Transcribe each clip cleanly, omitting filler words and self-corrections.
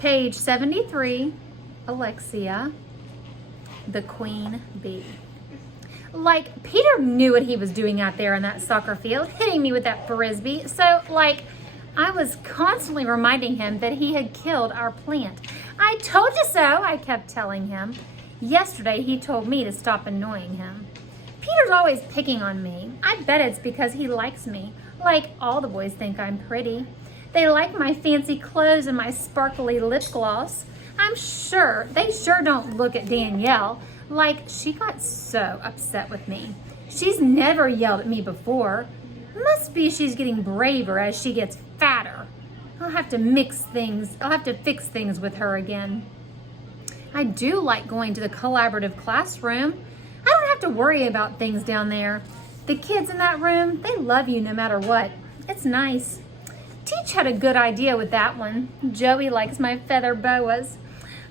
Page 73, Alexia, the queen bee. Like, Peter knew what he was doing out there in that soccer field, hitting me with that frisbee. So, like, I was constantly reminding him that he had killed our plant. I told you so, I kept telling him. Yesterday, he told me to stop annoying him. Peter's always picking on me. I bet it's because he likes me. Like, all the boys think I'm pretty. They like my fancy clothes and my sparkly lip gloss. I'm sure they sure don't look at Danielle like she got so upset with me. She's never yelled at me before. Must be she's getting braver as she gets fatter. I'll have to fix things with her again. I do like going to the collaborative classroom. I don't have to worry about things down there. The kids in that room, they love you no matter what. It's nice. Teach had a good idea with that one. Joey likes my feather boas.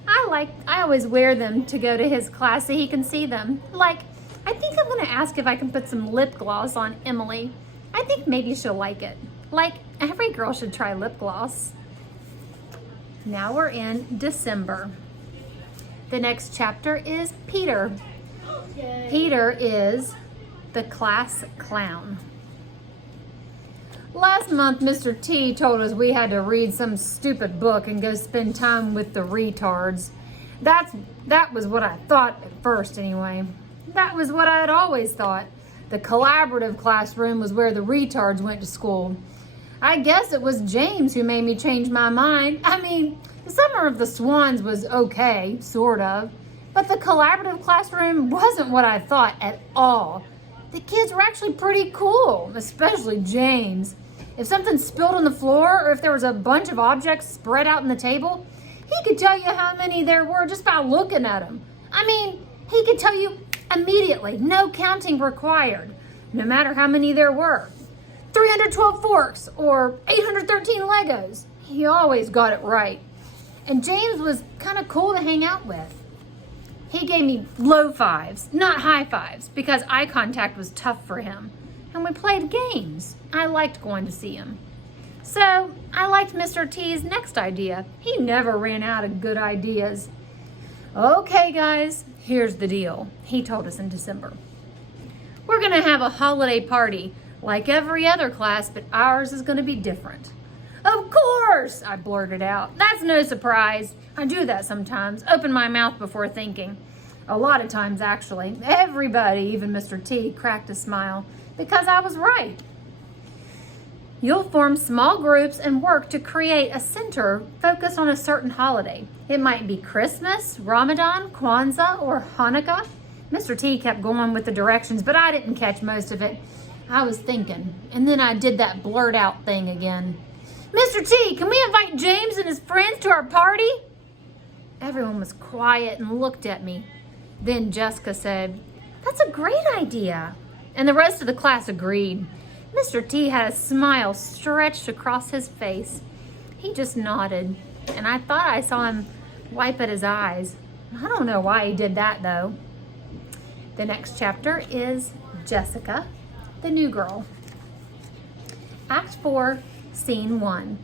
I always wear them to go to his class so he can see them. Like, I think I'm gonna ask if I can put some lip gloss on Emily. I think maybe she'll like it. Like, every girl should try lip gloss. Now we're in December. The next chapter is Peter. Okay. Peter is the class clown. Last month, Mr. T told us we had to read some stupid book and go spend time with the retards. That was what I thought at first anyway. That was what I had always thought. The collaborative classroom was where the retards went to school. I guess it was James who made me change my mind. I mean, the Summer of the Swans was okay, sort of. But the collaborative classroom wasn't what I thought at all. The kids were actually pretty cool, especially James. If something spilled on the floor or if there was a bunch of objects spread out on the table, he could tell you how many there were just by looking at them. I mean, he could tell you immediately, no counting required, no matter how many there were. 312 forks or 813 Legos. He always got it right. And James was kind of cool to hang out with. He gave me low fives, not high fives, because eye contact was tough for him. And we played games. I liked going to see him. So I liked Mr. T's next idea. He never ran out of good ideas. Okay, guys, here's the deal. He told us in December. We're gonna have a holiday party like every other class, but ours is gonna be different. Of course, I blurted out. That's no surprise. I do that sometimes, open my mouth before thinking. A lot of times, actually. Everybody, even Mr. T, cracked a smile because I was right. You'll form small groups and work to create a center focused on a certain holiday. It might be Christmas, Ramadan, Kwanzaa, or Hanukkah. Mr. T kept going with the directions, but I didn't catch most of it. I was thinking, and then I did that blurt out thing again. Mr. T, can we invite James and his friends to our party? Everyone was quiet and looked at me. Then Jessica said, that's a great idea. And the rest of the class agreed. Mr. T had a smile stretched across his face. He just nodded, and I thought I saw him wipe at his eyes. I don't know why he did that, though. The next chapter is Jessica, the new girl. Act 4, Scene 1.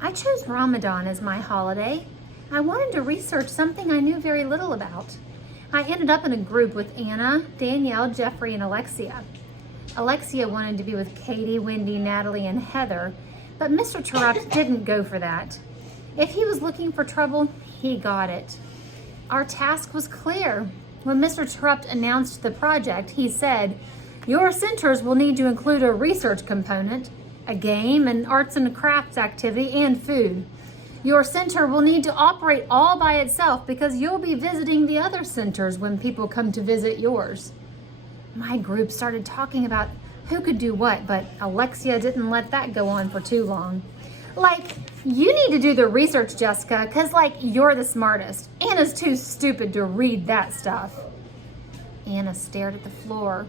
I chose Ramadan as my holiday. I wanted to research something I knew very little about. I ended up in a group with Anna, Danielle, Jeffrey, and Alexia. Alexia wanted to be with Katie, Wendy, Natalie, and Heather, but Mr. Terupt didn't go for that. If he was looking for trouble, he got it. Our task was clear. When Mr. Terupt announced the project, he said, your centers will need to include a research component, a game, an arts and crafts activity, and food. Your center will need to operate all by itself because you'll be visiting the other centers when people come to visit yours. My group started talking about who could do what, but Alexia didn't let that go on for too long. Like, you need to do the research, Jessica, because, like, you're the smartest. Anna's too stupid to read that stuff. Anna stared at the floor.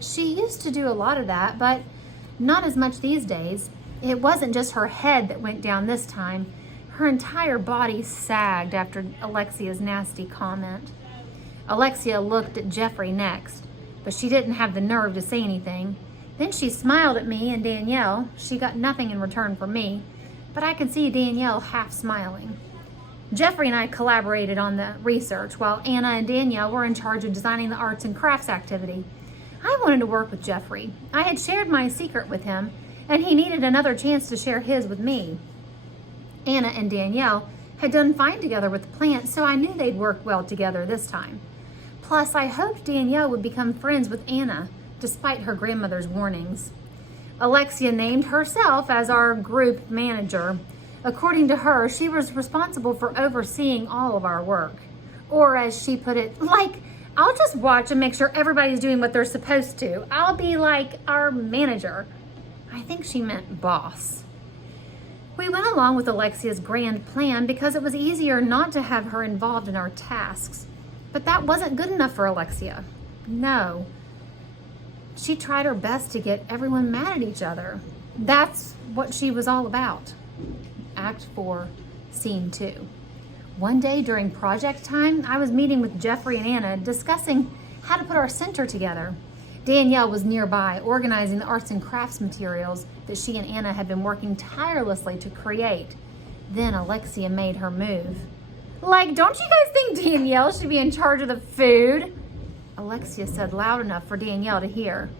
She used to do a lot of that, but not as much these days. It wasn't just her head that went down this time. Her entire body sagged after Alexia's nasty comment. Alexia looked at Jeffrey next, but she didn't have the nerve to say anything. Then she smiled at me and Danielle. She got nothing in return from me, but I could see Danielle half smiling. Jeffrey and I collaborated on the research while Anna and Danielle were in charge of designing the arts and crafts activity. I wanted to work with Jeffrey. I had shared my secret with him, and he needed another chance to share his with me. Anna and Danielle had done fine together with the plant, so I knew they'd work well together this time. Plus, I hoped Danielle would become friends with Anna, despite her grandmother's warnings. Alexia named herself as our group manager. According to her, she was responsible for overseeing all of our work. Or as she put it, like, I'll just watch and make sure everybody's doing what they're supposed to. I'll be like our manager. I think she meant boss. We went along with Alexia's grand plan because it was easier not to have her involved in our tasks. But that wasn't good enough for Alexia. No. She tried her best to get everyone mad at each other. That's what she was all about. Act 4, Scene 2. One day during project time, I was meeting with Jeffrey and Anna discussing how to put our center together. Danielle was nearby, organizing the arts and crafts materials that she and Anna had been working tirelessly to create. Then Alexia made her move. Like, don't you guys think Danielle should be in charge of the food? Alexia said loud enough for Danielle to hear.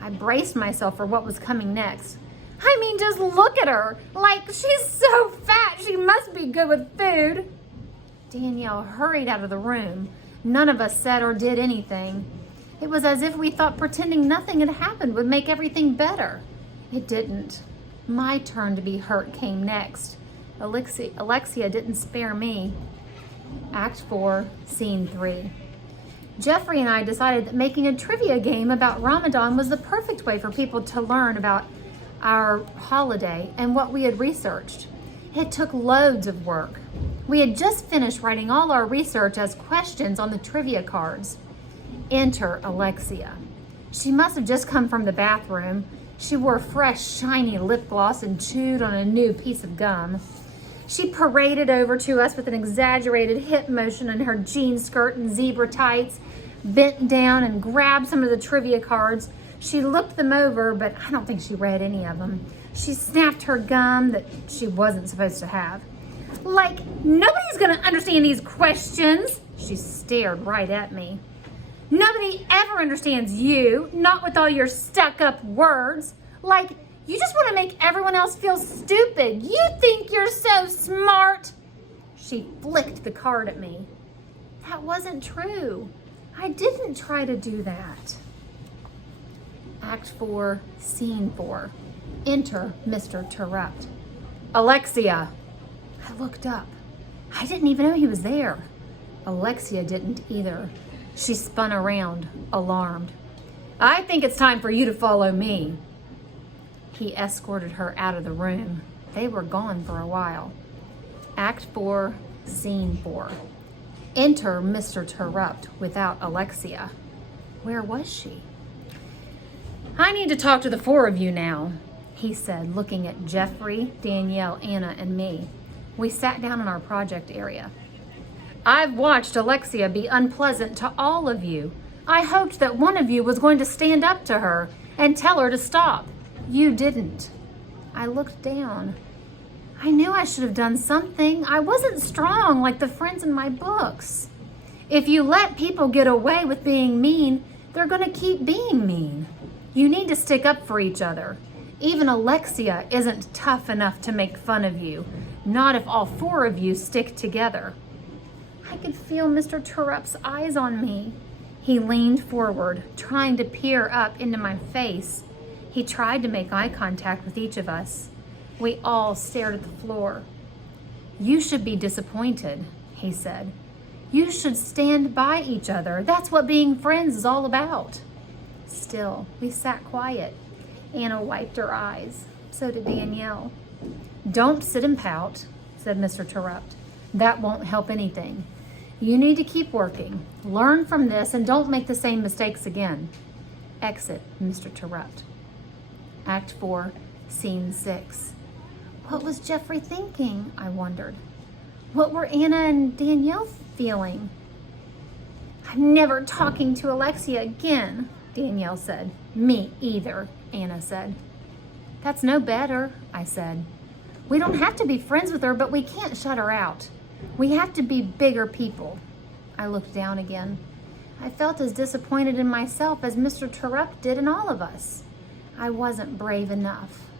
I braced myself for what was coming next. I mean, just look at her. Like, she's so fat, she must be good with food. Danielle hurried out of the room. None of us said or did anything. It was as if we thought pretending nothing had happened would make everything better. It didn't. My turn to be hurt came next. Alexia didn't spare me. Act 4, Scene 3. Jeffrey and I decided that making a trivia game about Ramadan was the perfect way for people to learn about our holiday and what we had researched. It took loads of work. We had just finished writing all our research as questions on the trivia cards. Enter Alexia. She must have just come from the bathroom. She wore fresh, shiny lip gloss and chewed on a new piece of gum. She paraded over to us with an exaggerated hip motion in her jean skirt and zebra tights, bent down and grabbed some of the trivia cards. She looked them over, but I don't think she read any of them. She snapped her gum that she wasn't supposed to have. Like, nobody's gonna understand these questions. She stared right at me. Nobody ever understands you, not with all your stuck-up words. Like, you just want to make everyone else feel stupid. You think you're so smart. She flicked the card at me. That wasn't true. I didn't try to do that. Act 4, Scene 4. Enter Mr. Terupt. Alexia. I looked up. I didn't even know he was there. Alexia didn't either. She spun around, alarmed. I think it's time for you to follow me. He escorted her out of the room. They were gone for a while. Act 4, Scene 4. Enter Mr. Terupt without Alexia. Where was she? I need to talk to the four of you now, he said, looking at Jeffrey, Danielle, Anna, and me. We sat down in our project area. I've watched Alexia be unpleasant to all of you. I hoped that one of you was going to stand up to her and tell her to stop. You didn't. I looked down. I knew I should have done something. I wasn't strong like the friends in my books. If you let people get away with being mean, they're going to keep being mean. You need to stick up for each other. Even Alexia isn't tough enough to make fun of you. Not if all four of you stick together. I could feel Mr. Terupt's eyes on me. He leaned forward, trying to peer up into my face. He tried to make eye contact with each of us. We all stared at the floor. You should be disappointed, he said. You should stand by each other. That's what being friends is all about. Still, we sat quiet. Anna wiped her eyes. So did Danielle. Don't sit and pout, said Mr. Terupt. That won't help anything. You need to keep working. Learn from this and don't make the same mistakes again. Exit, Mr. Terupt. Act 4, Scene 6. What was Jeffrey thinking, I wondered. What were Anna and Danielle feeling? I'm never talking to Alexia again, Danielle said. Me either, Anna said. That's no better, I said. We don't have to be friends with her, but we can't shut her out. We have to be bigger people. I looked down again. I felt as disappointed in myself as Mr. Terupt did in all of us. I wasn't brave enough.